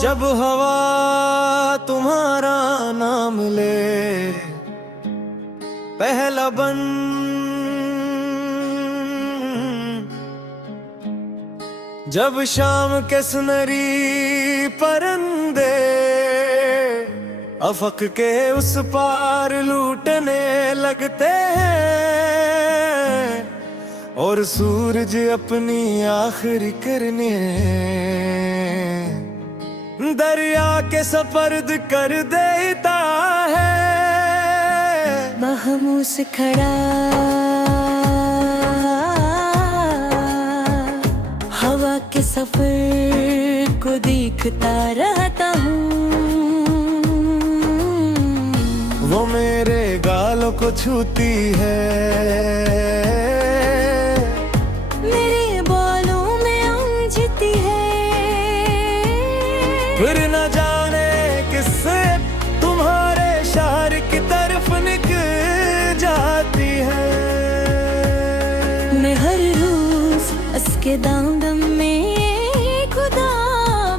जब हवा तुम्हारा नाम ले, पहला बन जब शाम के सुनहरी परिंदे अफक के उस पार लूटने लगते हैं, और सूरज अपनी आखिरी किरने दरिया के सपर्द कर देता है। महमूस खड़ा हवा के सफर को देखता रहता हूँ, वो मेरे गालों को छूती है, मेरे बालों में उलझती है। फिर न जाने किससे तुम्हारे शहर की तरफ निकल जाती है। मैं हर रोज उसके दाम दम में खुदा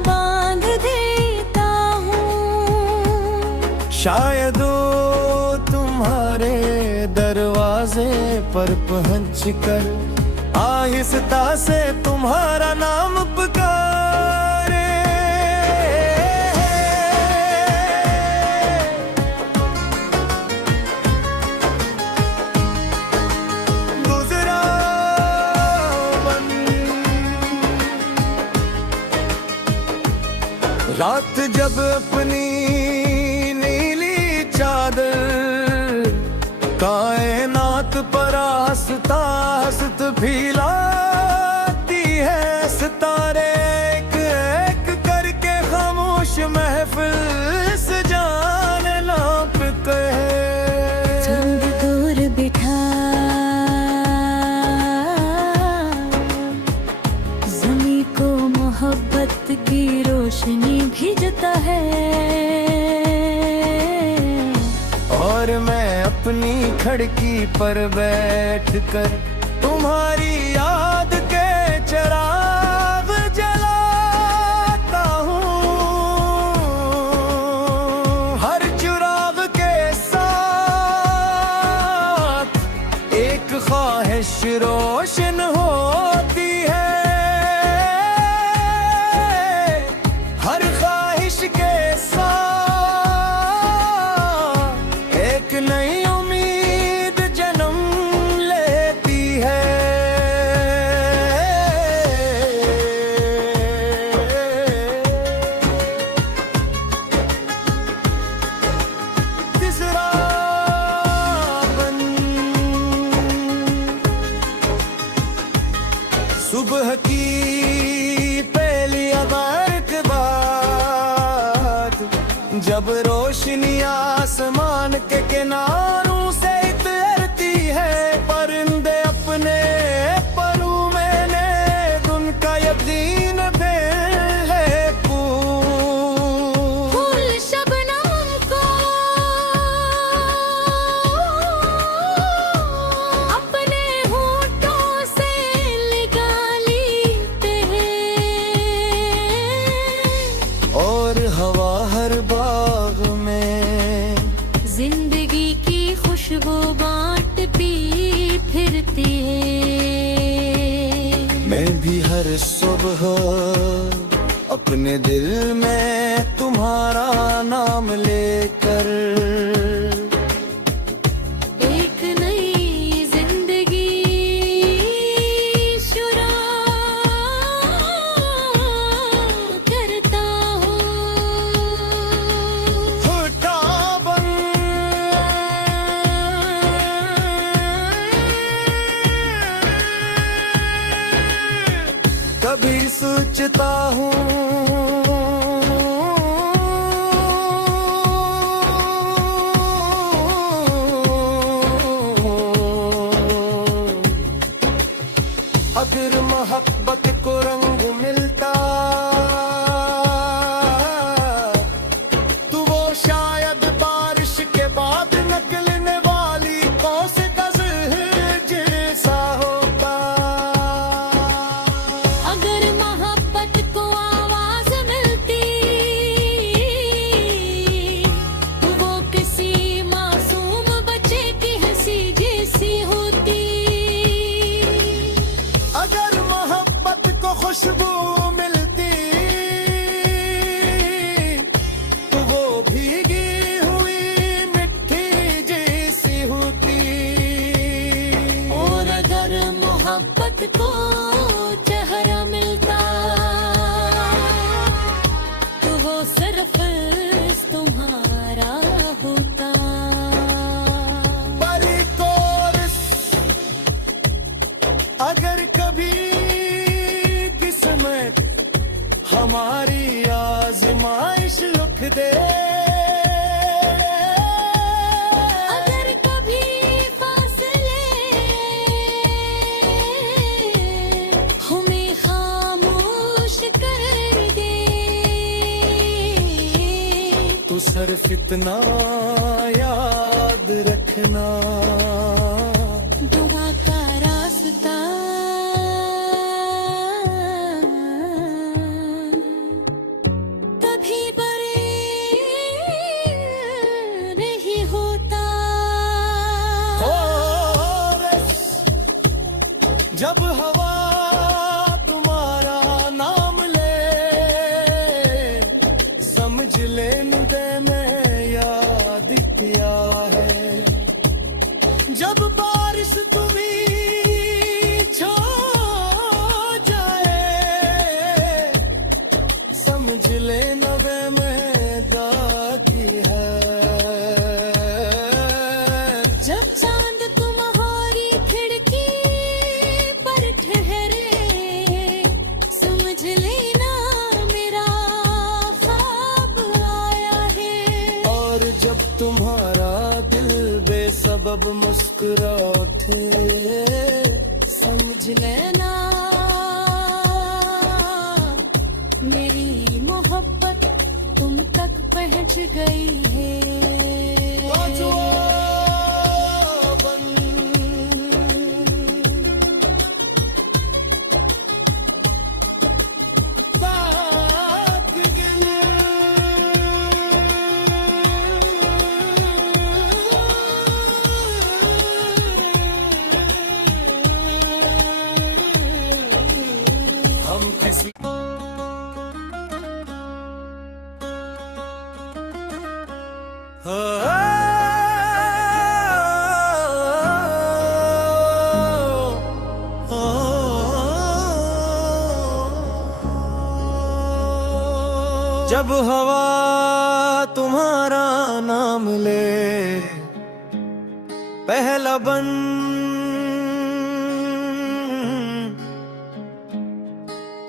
बांध देता हूँ। शायद वो तुम्हारे दरवाजे पर पहुंच कर आहिस्ता से तुम्हारा नाम पुकारे। गुजरा बन रात जब अपनी चादर कायनात पर आस्ता हस्त फैलाती है, सितारे एक एक करके खामोश महफिल सजाने लौटते हैं। चंद दूर बिठा ज़मीं को मोहब्बत की रोशनी भेजता है, और मैं अपनी खिड़की पर बैठकर तुम्हारी याद के चिराग जलाता हूँ। हर चिराग के साथ एक ख्वाहिश रोशन होती है, हर ख्वाहिश के साथ एक नई उम्मीद जन्म लेती है। तीसरा बन सुबह की पहली अज़ान के बाद जब रोशनी आसमान के किनारों से उतरती है, परिंदे अपने परों में ने उनका यकीन है फूल शबनम को अपने होठों से लगा लेते हैं, और हवा हर बाग में जिंदगी की खुशबू बांट पी फिरती है। मैं भी हर सुबह अपने दिल में तुम्हारा नाम लेकर एक नई जिंदगी शुरू करता हूँ। फूटा बन कभी सोचता हूँ अगर मोहब्बत को रंग मिलता तो वो शायद बारिश के बाद निकलने वाली कौन से जैसा होता। अगर मोहब्बत को आवाज रात को चेहरा मिलता तो वो सिर्फ तुम्हारा होता। पर एक और अगर कभी किस्मत हमारी आजमाइश लिख दे, अगर कभी फासले हमें खामोश कर दे, तो सिर्फ इतना याद रखना, दुआ का रास्ता कभी बरे नहीं होता। जब हवा तुम्हारा नाम ले, समझ लेने दे मैं याद किया है। जब बारिश तुम्हें छो जाए, समझ लेना वे मैं दागी है। जब चांद तुम्हारी खिड़की पर ठहरे, समझ लेना मेरा ख्वाब आया है। और जब तुम्हारा दिल बेसबब मुस्कुरा उठे, समझ लेना मेरी मोहब्बत तुम तक पहुंच गई है। हम किसी जब हवा तुम्हारा नाम ले, पहला बन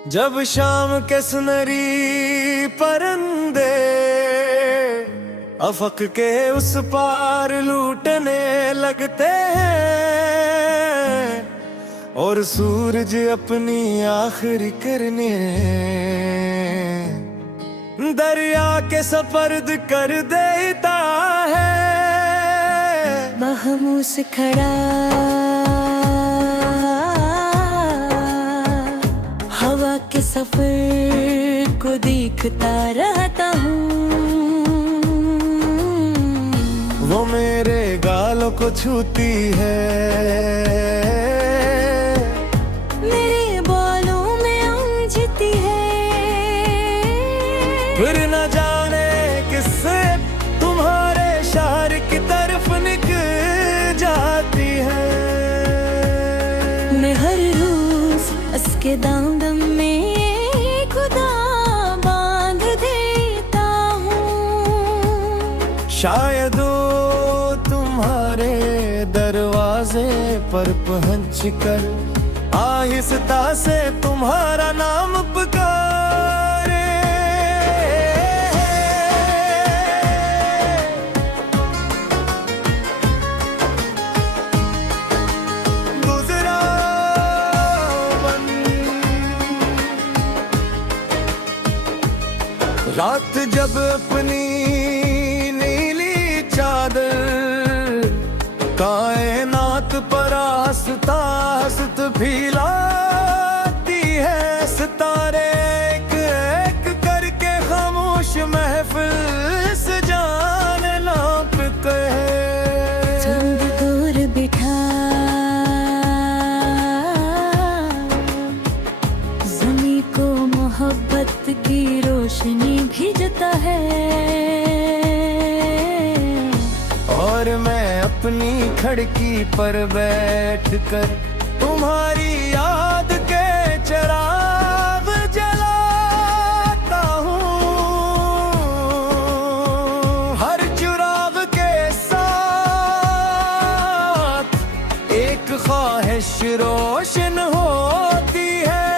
जब शाम के सुनहरी परंदे अफक के उस पार लूटने लगते हैं, और सूरज अपनी आखिरी करने दरिया के सफर्द कर देता है। महमूस खड़ा हवा के सफर को देखता रहता हूँ, वो मेरे गालों को छूती है, मेरे बालों में उलझती है। फिर न जाने किससे तुम्हारे शहर की तरफ निकल जाती है। मैं हर रोज उसके दामन में खुदा बांध देता हूँ। शायद वो तुम्हारे दरवाजे पर पहुंच कर आहिस्ता से तुम्हारा नाम पुकारे। गुजरा बन रात जब अपनी नीली चादर कायनात पर आस्ता हस्त फैलाती है, सितारे एक एक करके खामोश महफिल सजाने लौटते हैं। चंद दूर बिठा ज़मीं को मोहब्बत की रोशनी भेजता है, और मैं अपनी खिड़की पर बैठकर तुम तुम्हारी याद के चिराग जलाता हूँ, हर चिराग के साथ एक ख्वाहिश रोशन होती है,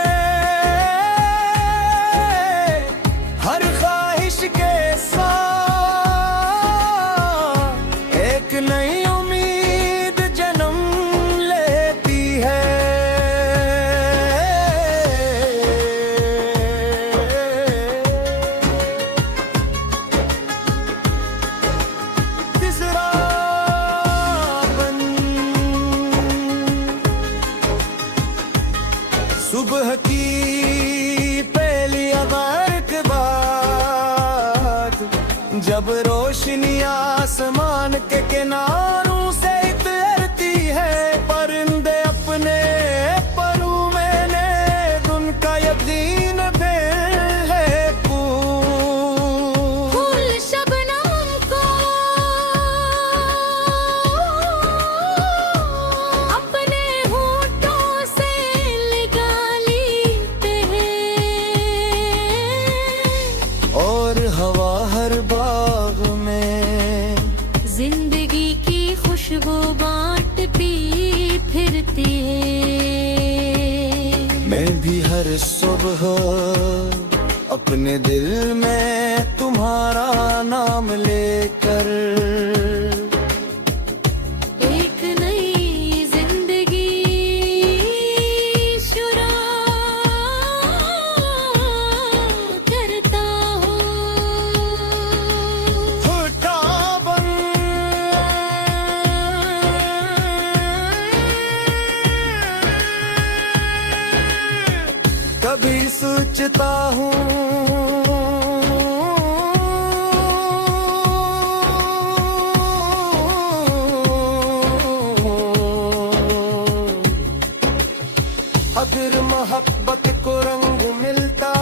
हर ख्वाहिश के साथ एक नई उम्मीद जन्म लेती है। तीसरा बन सुबह की पहली अगर के बाद जब रोशनी आसमान के किनारों से उतरती है, परिंदे अपने परों में ने उनका यकीन फिर है फूल शबनम को अपने होठों से लगा लेते हैं, और हवा हर बाग में जिंदगी की खुशबू बांटती फिरती है। मैं भी हर सुबह अपने दिल में तुम्हारा नाम लेकर एक नई जिंदगी शुरू करता हूँ। फूटा बन कभी सोचता हूँ अगर मोहब्बत को रंग मिलता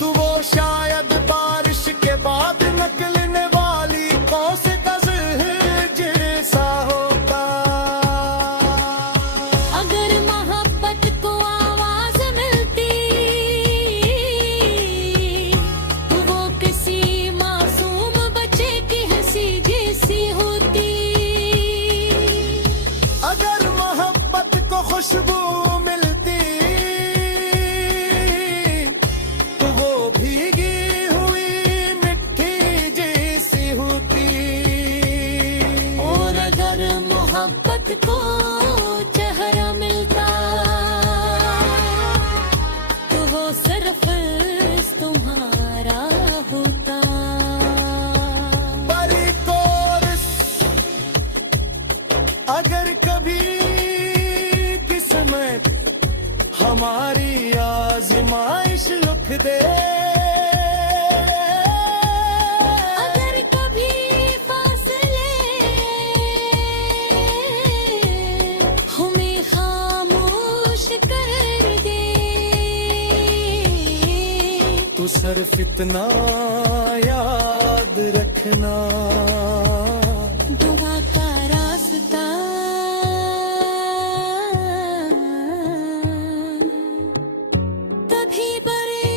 तो वो शायद बारिश के बाद निकलने वाली कौस जैसा होता। अगर मोहब्बत को आवाज मिलती तो वो किसी मासूम बच्चे की हंसी जैसी होती। अगर मोहब्बत को खुशबू मिलती तो वो भीगी हुई मिट्टी जैसी होती। और अगर मोहब्बत को चेहरा मिलता तो वो सिर्फ तुम्हारा होता। पर एक और अगर कभी किस्मत हमारी आजमाइश लिख दे, अगर कभी फासले हमें खामोश कर दे तो सिर्फ इतना याद रखना, दुआ का रास्ता कभी बरे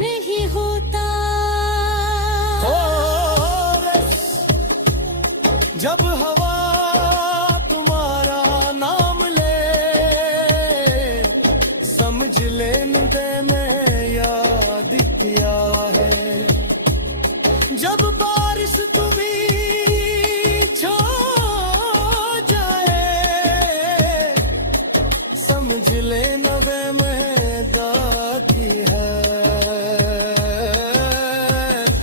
नहीं होता। और जब हवा तुम्हारा नाम ले समझ लेने दे मैं याद किया है। जब बारिश तुम्हें छो जाए समझ लेना वे मैदाती है।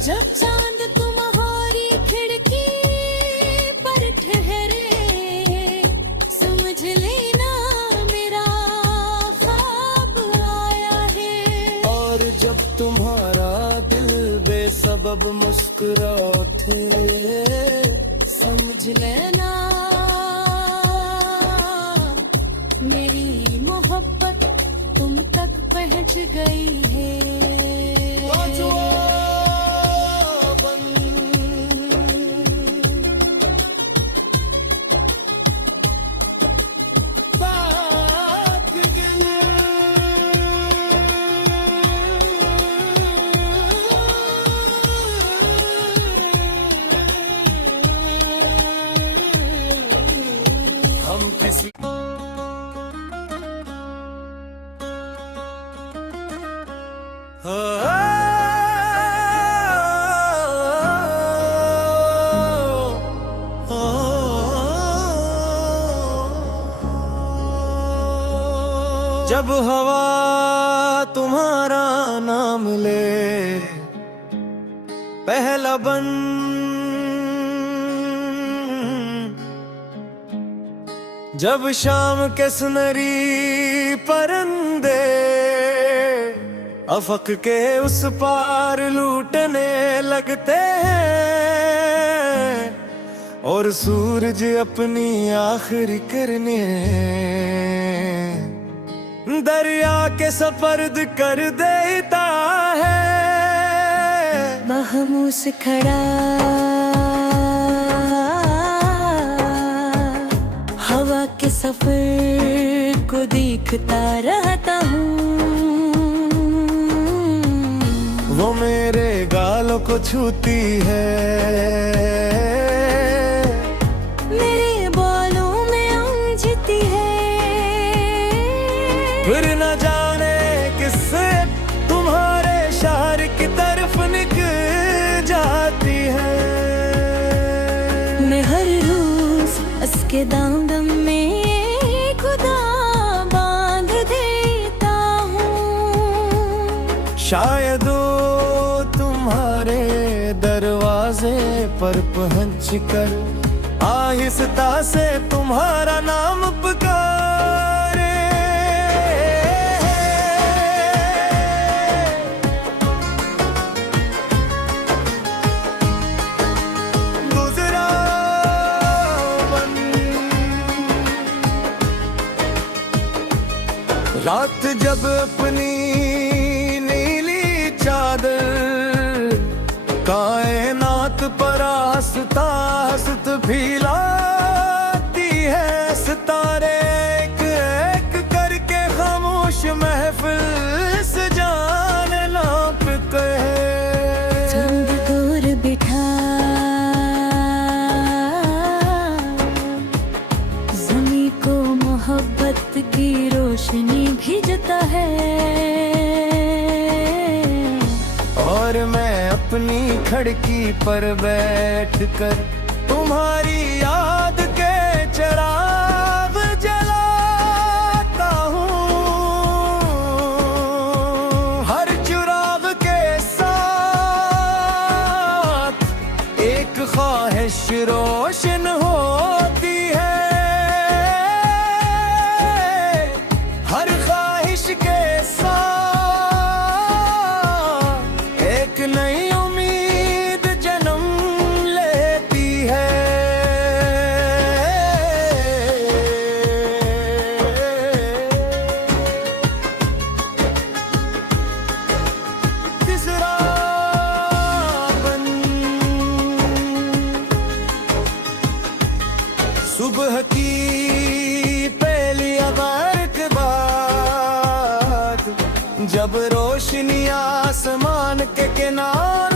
जब चांद तुम्हारी खिड़की पर ठहरे समझ लेना मेरा ख्वाब आया है। और जब तुम्हारा दिल बेसबब मुस्कुरा उठे समझ लेना मेरी मोहब्बत तुम तक पहुंच गई है। पांचवा बन जब हवा तुम्हारा नाम ले, पहला बन जब शाम के सुनहरी परंदे अफक के उस पार लूटने लगते हैं, और सूरज अपनी आखिरी करने दरिया के सपर्द कर देता है। महमूस खड़ा हवा के सफर को देखता रहता हूँ। वो मेरे गालों को छूती है, मेरे बालों में उलझती है। फिर न जाने किससे तुम्हारे शहर की तरफ निकल जाती है। मैं हर रोज उसके दामन में खुदा बांध देता हूँ। शायद वो तुम्हारे दरवाजे पर पहुँच कर आहिस्ता से तुम्हारा नाम पुकारे। गुजरा बन रात जब अपनी नीली चादर कायनात पर आस्ता हस्त फैलाती है, सितारे एक एक करके खामोश महफिल सजाने लौटते हैं। चंद दूर बिठा ज़मीं को मोहब्बत की रोशनी भेजता है, और मैं अपनी खिड़की पर बैठकर तुम्हारी याद के चिराग जलाता हूँ। हर चिराग के साथ एक ख्वाहिश रोशन होती है, हर ख्वाहिश के साथ एक नई उम्मीद जन्म लेती है। तीसरा बन सुबह की पहली अबार के बाद जब रोशनी आसमान के किनारे